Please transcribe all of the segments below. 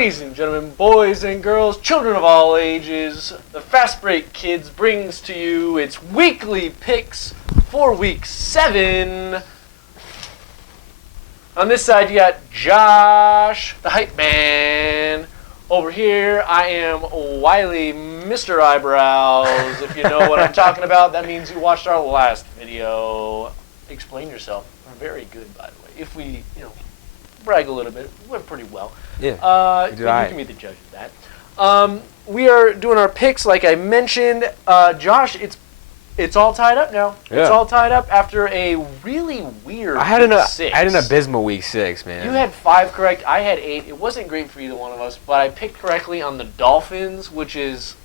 Ladies and gentlemen, boys and girls, children of all ages, the Fast Break Kids brings to you its weekly picks for Week 7. On this side, you got Josh, the hype man. Over here, I am Wiley, Mr. Eyebrows. If you know what I'm talking about, that means you watched our last video. Explain yourself. We're very good, by the way. If we, brag a little bit, it went pretty well. Yeah. You can be the judge of that. We are doing our picks, like I mentioned. Josh, it's all tied up now. Yeah. It's all tied up after a really weird I had six. I had an abysmal week 6, man. You had 5 correct. I had 8. It wasn't great for either one of us, but I picked correctly on the Dolphins, which is.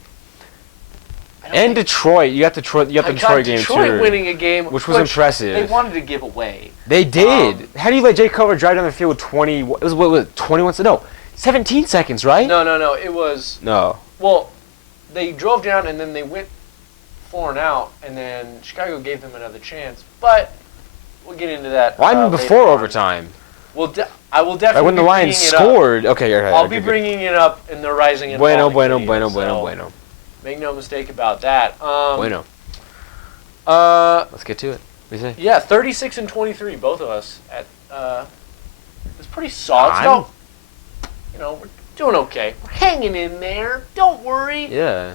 And Detroit. You got Detroit. You got the Detroit game too. Detroit winning a game, which was impressive. They wanted to give away. They did. How do you let Jay Cutler drive down the field with 20? It was what was it, 21? No, 17 seconds, right? No. It was. No. Well, they drove down and then they went 4 and out, and then Chicago gave them another chance. But we'll get into that. Well, I mean before overtime. Well, I will definitely. When the Lions scored. Okay, you're right. I'll be bringing it up in the rising and Bueno. Make no mistake about that. Bueno. Let's get to it. What do you say? Yeah, 36 and 23, both of us. It's pretty solid. We're doing okay. We're hanging in there. Don't worry. Yeah.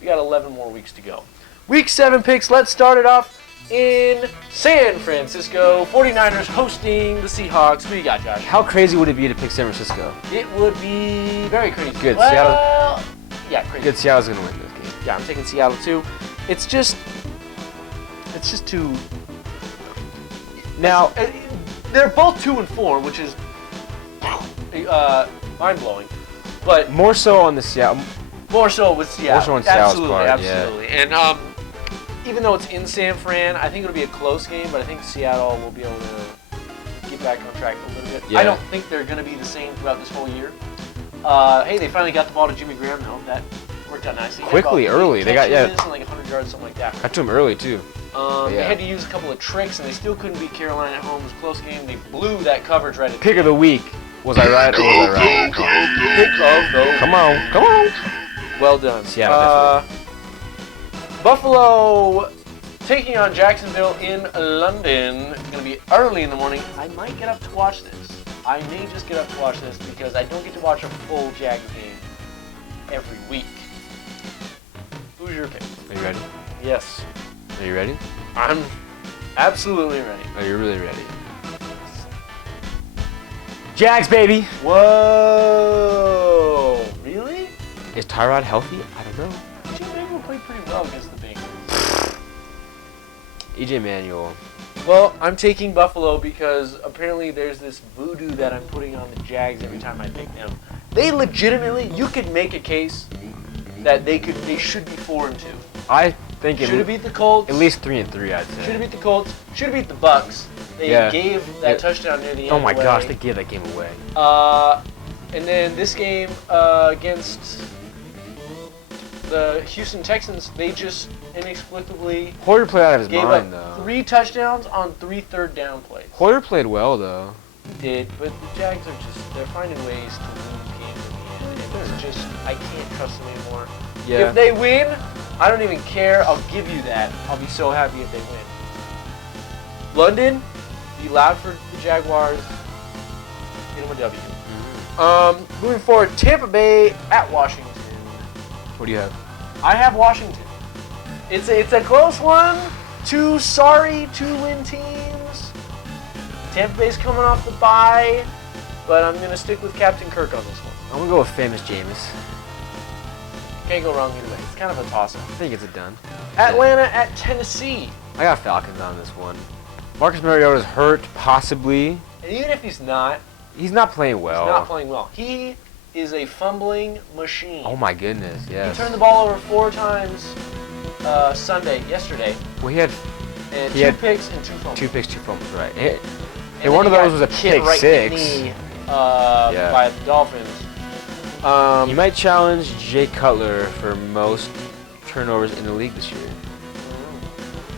We got 11 more weeks to go. Week 7 picks. Let's start it off in San Francisco. 49ers hosting the Seahawks. Who do you got, Josh? How crazy would it be to pick San Francisco? It would be very crazy. Good. Seattle. Yeah, crazy. Good. Seattle's gonna win this game. Yeah, I'm taking Seattle too. It's just too. Now they're both 2 and 4, which is mind blowing. But more so on the Seattle. More so with Seattle. More so on Seattle's part. Absolutely. Yeah. And even though it's in San Fran, I think it'll be a close game. But I think Seattle will be able to get back on track a little bit. Yeah. I don't think they're going to be the same throughout this whole year. Hey, they finally got the ball to Jimmy Graham, though. That worked out nicely. Quickly, early. They got and like 100 yards, something like that. Got to him early too. They had to use a couple of tricks, and they still couldn't beat Carolina at home. It was a close game. They blew that coverage right at Pick of the week. Was I right or was I wrong? Pick of the Come on. Well done. Seattle, Buffalo taking on Jacksonville in London. It's going to be early in the morning. I might get up to watch this. I may just get up to watch this because I don't get to watch a full Jags game every week. Who's your pick? Are you ready? Yes. Are you ready? I'm absolutely ready. Are you really ready? Jags, baby! Whoa! Really? Is Tyrod healthy? I don't know. EJ Manuel played pretty well against the Bengals. EJ Manuel. Well, I'm taking Buffalo because apparently there's this voodoo that I'm putting on the Jags every time I pick them. They legitimately, you could make a case that they should be 4 and 2. I think should have beat the Colts. At least 3 and 3, I'd say. Should have beat the Colts. Should have beat the Bucks. They gave that touchdown near the end. Oh my away. gosh, they gave that game away. And then this game against the Houston Texans, they just inexplicably Hoyer played out of his gave mind, up though. 3 touchdowns on 3 third-down plays. Hoyer played well, though. He did, but the Jags they're finding ways to win games in the end. It's just, I can't trust them anymore. Yeah. If they win, I don't even care. I'll give you that. I'll be so happy if they win. London, be loud for the Jaguars. Get them a W. Mm-hmm. Moving forward, Tampa Bay at Washington. What do you have? I have Washington. It's a close one. 2 2-win teams. Tampa Bay's coming off the bye, but I'm going to stick with Captain Kirk on this one. I'm going to go with famous Jameis. Can't go wrong either way. It's kind of a toss-up. I think it's a done. Atlanta at Tennessee. I got Falcons on this one. Marcus Mariota's hurt, possibly. And even if he's not playing well. He's not playing well. He is a fumbling machine. Oh my goodness, yes. He turned the ball over 4 times yesterday. Well, he had 2 picks and 2 fumbles. 2 picks, 2 fumbles, right. And one of those was a pick right 6. Knee, by the Dolphins. He might challenge Jay Cutler for most turnovers in the league this year.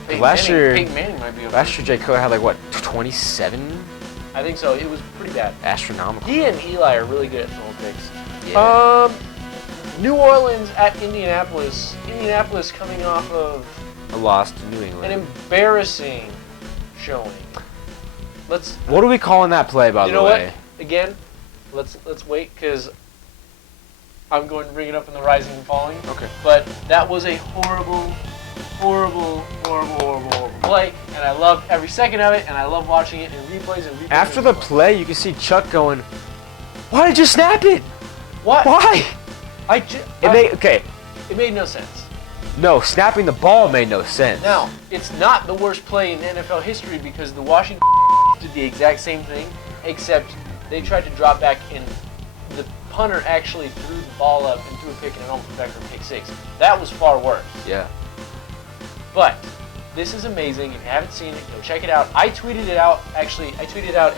Peyton Manning might be over. Last year Jay Cutler had 27? I think so. It was pretty bad. Astronomical. He and Eli are really good at throwing picks. Yeah. New Orleans at Indianapolis. Indianapolis coming off of A loss to New England. an embarrassing showing. What are we calling that play, by You the know way? what? Again, let's wait because I'm going to bring it up in the rising and falling. Okay. But that was a horrible play, and I loved every second of it, and I love watching it in replays and replays. After the play, you can see Chuck going, "Why did you snap it? What? Why?" It made no sense. No, snapping the ball made no sense. Now, it's not the worst play in NFL history because the Washington did the exact same thing, except they tried to drop back and the punter actually threw the ball up and threw a pick and it almost back for a pick six. That was far worse. Yeah. But this is amazing. If you haven't seen it, go check it out. I tweeted it out. Actually, I tweeted out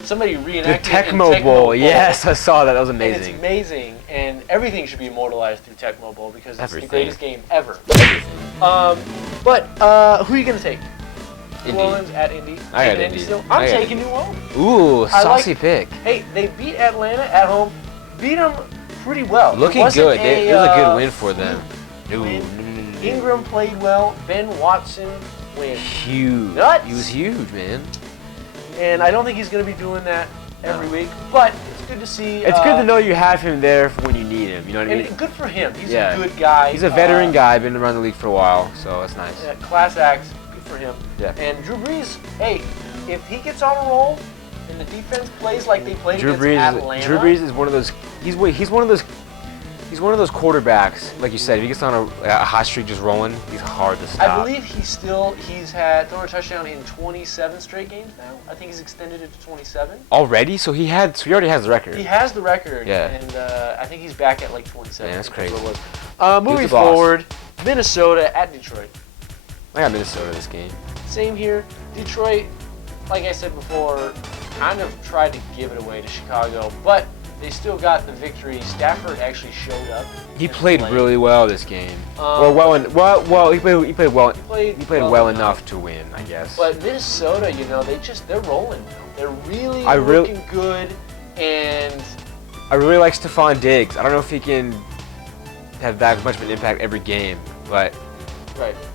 somebody reenacted The it in Tecmo Bowl. Yes, I saw that. That was amazing. And it's amazing, and everything should be immortalized through Tecmo Bowl because it's the greatest game ever. But who are you gonna take? Indy. New Orleans at Indy. I got Taking Indy. still? I I'm got taking New Orleans. Ooh, saucy pick. Hey, they beat Atlanta at home. Beat them pretty well. Looking good. It was a good win for them. Ingram played well. Ben Watson went huge. nuts. He was huge, man. And I don't think he's going to be doing that every week, but it's good to see. It's good to know you have him there for when you need him. You know what I mean? And good for him. He's a good guy. He's a veteran guy, been around the league for a while, so that's nice. Yeah, class acts. Good for him. Yeah. And Drew Brees, hey, if he gets on a roll and the defense plays like they played against Atlanta. Drew Brees is one of those. He's one of those quarterbacks, like you said. If he gets on a hot streak just rolling, he's hard to stop. I believe he's had thrown a touchdown in 27 straight games now. I think he's extended it to 27. Already? So he already has the record. He has the record. Yeah. And I think he's back at like 27. Man, that's crazy. Moving forward, Minnesota at Detroit. I got Minnesota this game. Same here. Detroit, like I said before, kind of tried to give it away to Chicago, but they still got the victory. Stafford actually showed up. He played really well this game. He played well. He played well enough to win, I guess. But Minnesota, they're rolling. They're really looking good, and I really like Stephon Diggs. I don't know if he can have that much of an impact every game, but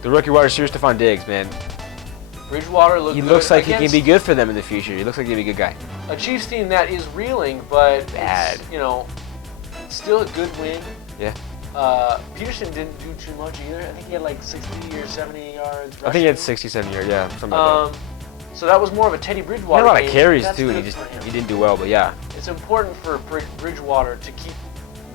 the rookie wide receiver Stephon Diggs, man. Bridgewater looks good. He looks like he can be good for them in the future. He looks like he'll be a good guy. A Chiefs team that is reeling, but bad. It's still a good win. Yeah. Peterson didn't do too much either. I think he had like 60 or 70 yards. I think he had 67 yards. Yeah, something like that. So that was more of a Teddy Bridgewater. He had a lot of game. carries That's too, and he didn't do well. But yeah. It's important for Bridgewater to keep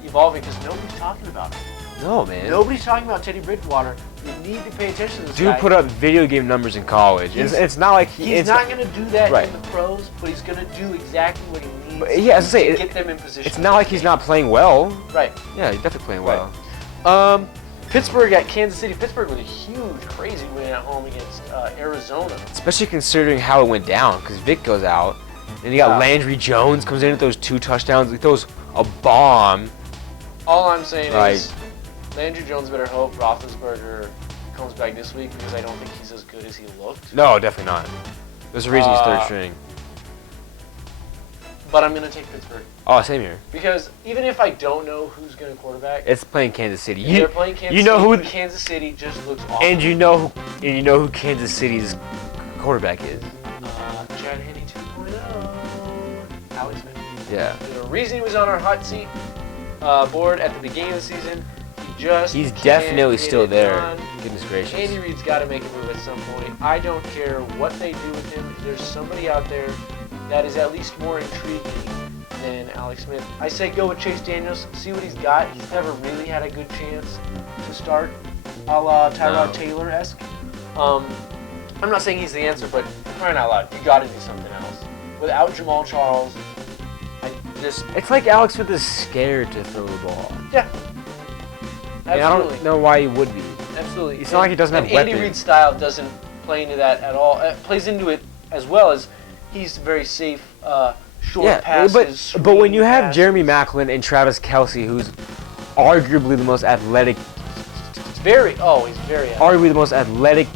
evolving because nobody's talking about him. No, man. Nobody's talking about Teddy Bridgewater. You need to pay attention to this guy. Dude put up video game numbers in college. It's not like he's not going to do that in the pros, but he's going to do exactly what he needs to get them in position. It's not like he's not playing well. Right. Yeah, he's definitely playing well. Pittsburgh at Kansas City. Pittsburgh was a huge, crazy win at home against Arizona. Especially considering how it went down, because Vic goes out, and you got Landry Jones comes in with those 2 touchdowns. He throws a bomb. All I'm saying is Landry Jones better hope Roethlisberger comes back this week because I don't think he's as good as he looked. No, definitely not. There's a reason he's third string. But I'm going to take Pittsburgh. Oh, same here. Because even if I don't know who's going to quarterback, it's playing Kansas City. They're playing Kansas City. Kansas City just looks awful. And you know who Kansas City's quarterback is. Chad Henne 2.0. Alex Smith. Yeah. There's a reason he was on our hot seat board at the beginning of the season. He's definitely still there. Goodness gracious. Andy Reid's got to make a move at some point. I don't care what they do with him. There's somebody out there that is at least more intriguing than Alex Smith. I say go with Chase Daniels. See what he's got. He's never really had a good chance to start, a la Tyrod Taylor-esque. I'm not saying he's the answer, but crying out loud, you got to do something else. Without Jamal Charles, it's like Alex Smith is scared to throw the ball. Yeah. Absolutely. I don't know why he would be. Absolutely. It's not like he doesn't have weapons. Andy Reid's style doesn't play into that at all. It plays into it as well as he's very safe, short passes. But when you have Jeremy Maclin and Travis Kelce, who's arguably the most athletic. He's very athletic. Arguably the most athletic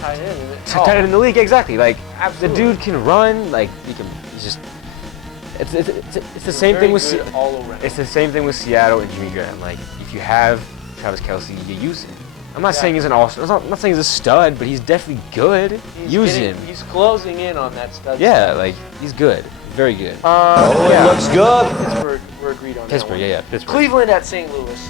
tight end. Tight end in the league, exactly. Like Absolutely. the dude can run. Like he's just. It's the same thing with all around. It's the same thing with Seattle and Jimmy Graham. Like if you have Travis Kelce, you use him. I'm not saying he's an all. I'm not saying he's a stud, but he's definitely good. Use him. He's closing in on that stud. Yeah, like he's good. Very good. It looks good. Pittsburgh, we're agreed on Pittsburgh, that one. yeah, Pittsburgh. Cleveland at St. Louis.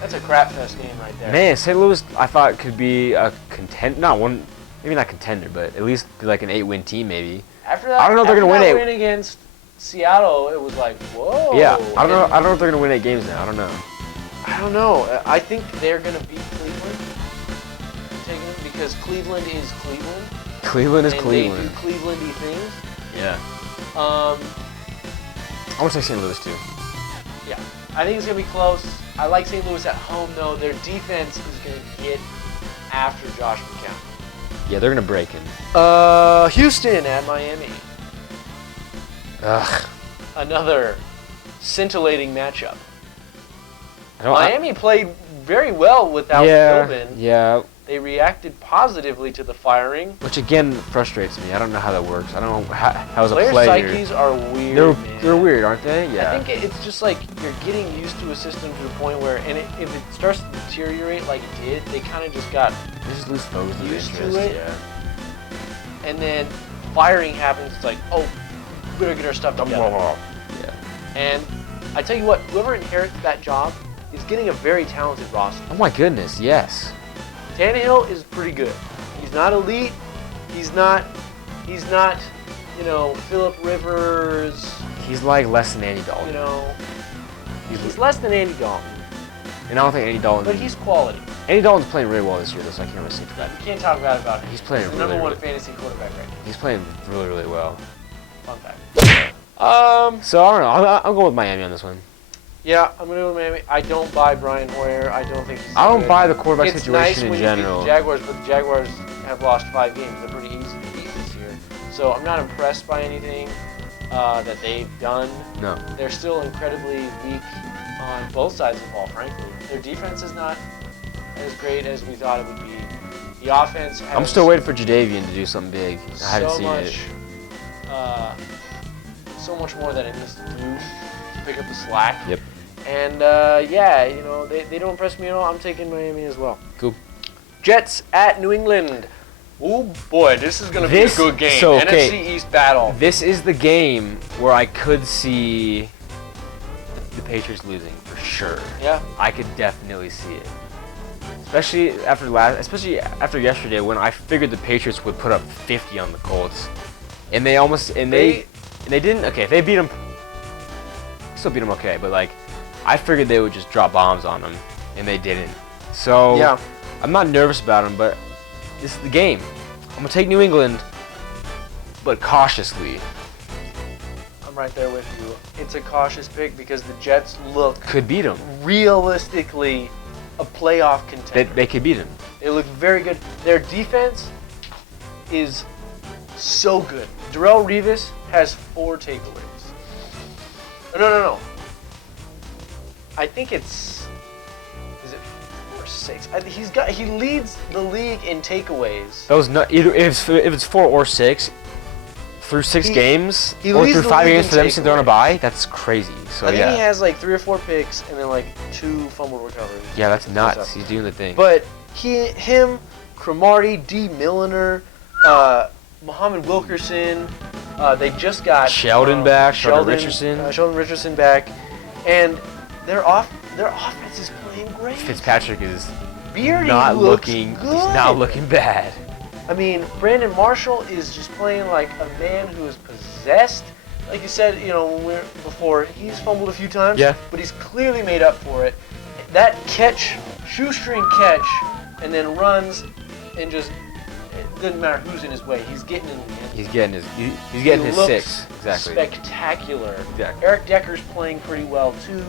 That's a crap fest game right there. Man, St. Louis, I thought could be a maybe not contender, but at least be like an 8-win team, maybe. After that, I don't know if they're gonna win win against Seattle, it was like, whoa. Yeah, I don't know if they're gonna win 8 games now. I don't know. I don't know. I think they're gonna beat Cleveland. Taking them because Cleveland is Cleveland. Cleveland is and Cleveland. They do Cleveland-y things. Yeah. Um, I want to say St. Louis too. yeah, I think it's gonna be close. I like St. Louis at home though. Their defense is gonna get after Josh McCown. Yeah, they're gonna break him. Houston at Miami. Ugh. Another scintillating matchup. Miami played very well without Philbin. Yeah. They reacted positively to the firing. Which again frustrates me. I don't know how that works. I don't know how as a Player player. psyches are weird, man. They're weird, aren't they? Yeah. I think it's just like you're getting used to a system to the point where, if it starts to deteriorate like it did, they kind of just got They just lose focus of used interest. to it. Yeah. And then firing happens. It's like, oh, we better get our stuff together. Yeah. And I tell you what, whoever inherits that job is getting a very talented roster. Oh my goodness, yes. Tannehill is pretty good. He's not elite. He's not, Phillip Rivers. He's like less than Andy Dalton. He's less than Andy Dalton. And I don't think Andy Dalton. But he's quality. Andy Dalton's playing really well this year, though, so I can't really say for that. You can't talk bad about him. He's playing the really, number one really- fantasy quarterback right now. He's playing really, really well. Fun fact. So I don't know. I'm going with Miami on this one. Yeah, I'm going to go with Miami. I don't buy Brian Hoyer. I don't think he's I don't good. buy the quarterback It's situation nice in when general. You beat the Jaguars, but the Jaguars have lost 5 games. They're pretty easy to beat this year. So I'm not impressed by anything that they've done. No. They're still incredibly weak on both sides of the ball, frankly. Their defense is not as great as we thought it would be. The offense has I'm still waiting for Jadeveon to do something big. I haven't so seen much, it. so much more that it needs to do to pick up the slack. Yep. And they don't impress me at all. I'm taking Miami as well. Cool. Jets at New England. Oh boy, this is gonna be a good game. So, okay, NFC East battle. This is the game where I could see the Patriots losing for sure. Yeah. I could definitely see it. Especially after yesterday when I figured the Patriots would put up 50 on the Colts. And they didn't. Okay, if they beat them, still beat them okay, but like I figured they would just drop bombs on them, and they didn't. So yeah. I'm not nervous about them, but this is the game. I'm gonna take New England, but cautiously. I'm right there with you. It's a cautious pick because the Jets look Could beat them. realistically a playoff contender. They could beat them. They look very good. Their defense is so good. Darrelle Revis has 4 takeaways. No. I think is it 4 or 6? He leads the league in takeaways. That was not either. If it's 4 or 6 through 6 games, he or leads through the 5 league games in for them since they're on a takeaways. bye, that's crazy. So I think yeah, he has like 3 or 4 picks and then like 2 fumble recoveries. yeah, that's nuts. He's doing the thing. But him, Cromartie, D. Milliner, Muhammad Wilkerson, they just got Sheldon back, Sheldon Richardson. Sheldon Richardson back, and their offense is playing great. Fitzpatrick is Beardy not looks looking. good. He's not looking bad. I mean, Brandon Marshall is just playing like a man who is possessed. Like you said, before, he's fumbled a few times, Yeah. but he's clearly made up for it. That catch, shoestring catch, and then runs, and just, it doesn't matter who's in his way, he's getting in the end. He's getting his looks 6 exactly. Spectacular. Exactly. Eric Decker's playing pretty well too.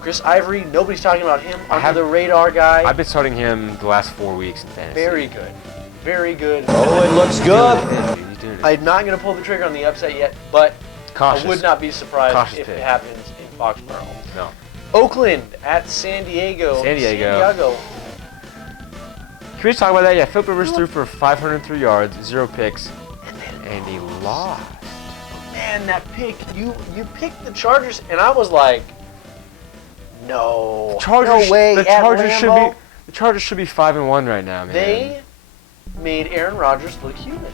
Chris Ivory, nobody's talking about him. Under the radar guy. I've been starting him the last 4 weeks in fantasy. Very good. Very good. Oh, it looks good. He's doing it. I'm not going to pull the trigger on the upset yet, but Cautious. I would not be surprised Cautious if pick. it happens in Foxborough. No. Oakland at San Diego. San Diego. Can we just talk about that? Yeah, Philip Rivers threw for 503 yards, 0 picks, and he lost. Man, that pick, you picked the Chargers, and I was like, no, no way. The Chargers should be 5-1 right now, man. They made Aaron Rodgers look human.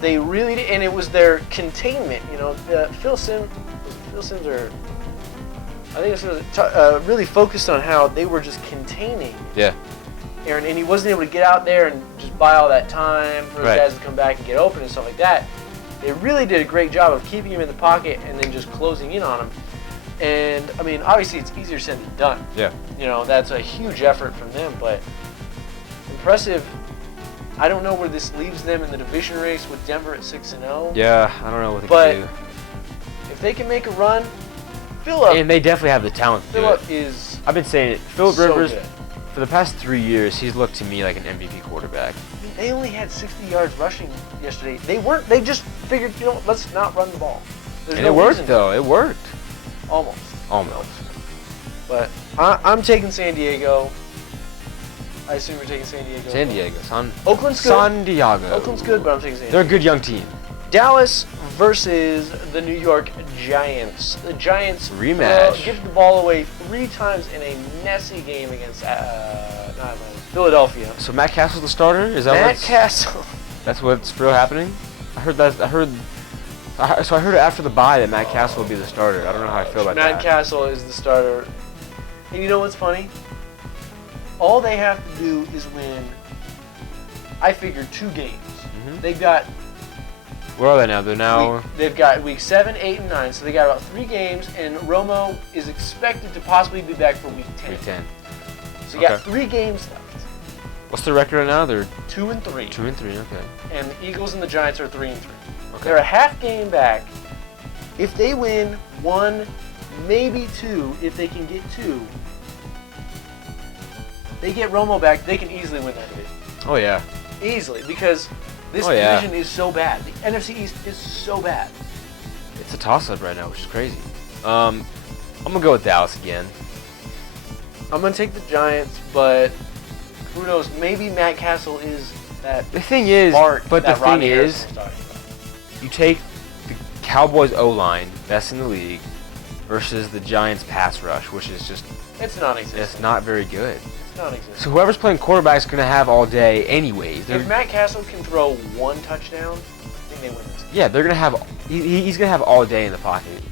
They really did, and it was their containment. You know, Phil Sims, I think it was really focused on how they were just containing. Yeah. Aaron, and he wasn't able to get out there and just buy all that time for those guys to come back and get open and stuff like that. They really did a great job of keeping him in the pocket and then just closing in on him. And, I mean, obviously it's easier said than done. Yeah. You know, that's a huge effort from them, but impressive. I don't know where this leaves them in the division race with Denver at 6-0. Yeah, I don't know what they can do. If they can make a run, Phillip. And they definitely have the talent to do it. Phillip is. I've been saying it. Philip Rivers, good. for the past 3 years, he's looked to me like an MVP quarterback. They only had 60 yards rushing yesterday. They just figured, you know, let's not run the ball. And it worked, though. It worked. Almost. But I'm taking San Diego. I assume you're taking San Diego. San Diego. Oakland's good. San Diego. Oakland's good, but I'm taking San Diego. They're a good young team. Dallas versus the New York Giants. The Giants rematch. Give the ball away 3 times in a messy game against Philadelphia. So Matt Castle's the starter? Is that Matt Castle? That's what's real happening? I heard it after the bye that Matt Castle will be the starter. I don't know how I feel about that. Matt Castle is the starter. And you know what's funny? All they have to do is win, I figure, 2 games. Mm-hmm. They've got. Where are they now? They're now. They've got week 7, 8, and 9, so they got about 3 games, and Romo is expected to possibly be back for week 10. Week 10. So you got 3 games left. What's the record right now? They're 2-3. 2-3. Okay. And the Eagles and the Giants are 3-3. Okay. They're a half game back. If they win 1, maybe 2, if they can get 2, they get Romo back. They can easily win that division. Oh yeah. Easily, because this division is so bad. The NFC East is so bad. It's a toss-up right now, which is crazy. I'm gonna go with Dallas again. I'm gonna take the Giants, but who knows? Maybe Matt Castle is that. The thing is, you take the Cowboys O-line, best in the league, versus the Giants pass rush, which is just. It's non-existent. It's not very good. It's non-existent. So whoever's playing quarterback is gonna have all day, anyways. If Matt Castle can throw 1 touchdown, I think they win this game. Yeah, they're gonna have. He's gonna have all day in the pocket.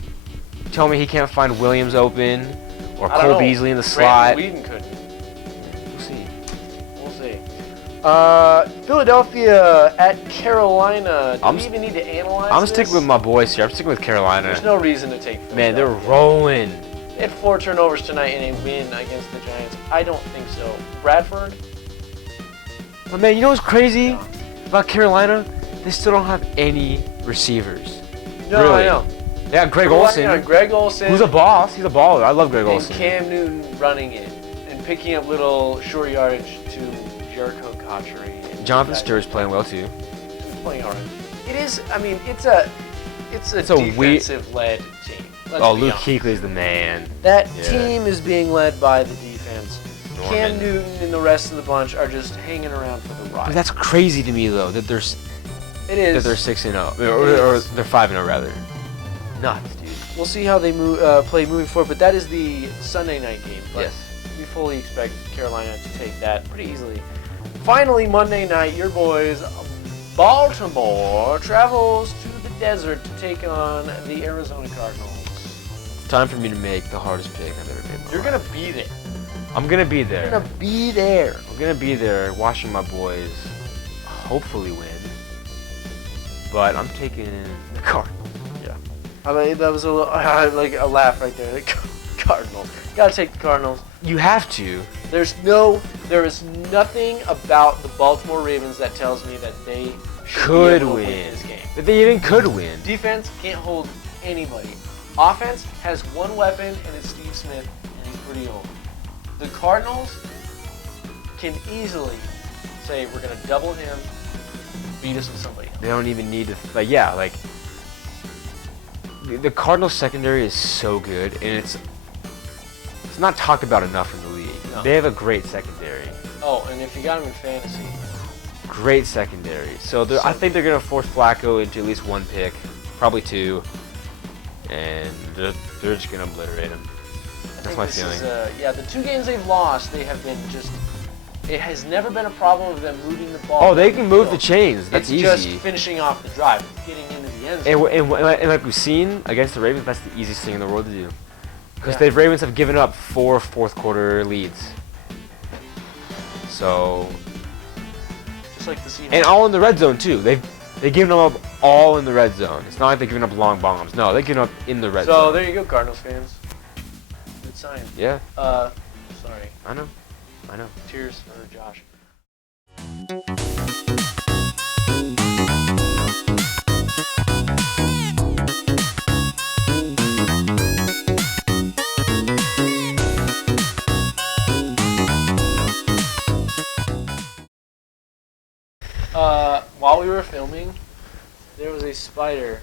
Tell me he can't find Williams open or Cole Beasley in the slot. Whedon couldn't. We'll see. Philadelphia at Carolina. Do we even need to analyze I'm sticking with my boys here. I'm sticking with Carolina. There's no reason to take Philadelphia. Man, they're rolling. They had 4 turnovers tonight in a win against the Giants. I don't think so. Bradford? But man, you know what's crazy about Carolina? They still don't have any receivers. No, really. I know. They got Greg Olsen. Greg Olsen. Who's a boss. He's a baller. I love Greg Olsen. And Cam Newton running it and picking up little short yardage to Jericho Cotchery. Jonathan Stewart's playing well too. He's playing all right. It is. I mean, it's a defensive-led team. Luke Kuechly's the man. That team is being led by the defense. Cam Newton and the rest of the bunch are just hanging around for the ride. But that's crazy to me though that they're 6-0 or they're 5-0 rather. Nuts, dude. We'll see how they play moving forward, but that is the Sunday night game. But yes. We fully expect Carolina to take that pretty easily. Finally, Monday night, your boys, Baltimore, travels to the desert to take on the Arizona Cardinals. It's time for me to make the hardest pick I've ever made. You're going to be there. I'm going to be there. You're going to be there. I'm going to be there watching my boys hopefully win. But I'm taking the Cardinals. Yeah. I mean, that was a laugh right there. The Cardinals. Got to take the Cardinals. You have to. There is nothing about the Baltimore Ravens that tells me that they could win this game. That they even could win. Defense can't hold anybody. Offense has one weapon, and it's Steve Smith, and he's pretty old. The Cardinals can easily say, we're going to double him, beat us with somebody else. They don't even need to, the Cardinals secondary is so good, and it's not talked about enough in the league. No. They have a great secondary. Oh, and if you got him in fantasy, Great secondary. So I think they're gonna force Flacco into at least one pick, probably two, and they're just gonna obliterate him. That's my feeling. Yeah, the 2 games they've lost, they have been just. It has never been a problem of them moving the ball. Oh, they can move the chains. That's easy. It's just finishing off the drive, getting into the end zone. And like we've seen against the Ravens, that's the easiest thing in the world to do. Because Yeah. the Ravens have given up 4 fourth quarter leads. So, Just like the Seahawks. and all in the red zone too. They've given them up all in the red zone. It's not like they're giving up long bombs. No, they're giving up in the red zone. So there you go, Cardinals fans. Good sign. Yeah, Sorry. I know. Cheers for Josh. While we were filming, there was a spider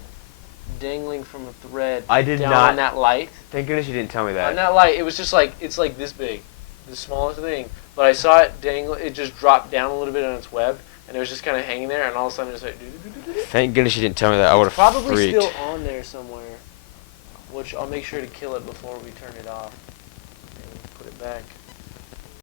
dangling from a thread I did down not- on that light. Thank goodness you didn't tell me On that. that light, it was just like, it's like this big, the smallest thing. But I saw it dangle, it just dropped down a little bit on its web, and it was just kind of hanging there, and all of a sudden it was like, doo-doo-doo-doo-doo. Thank goodness you didn't tell me that. I would have Probably freaked. still on there somewhere, which I'll make sure to kill it before we turn it off and put it back.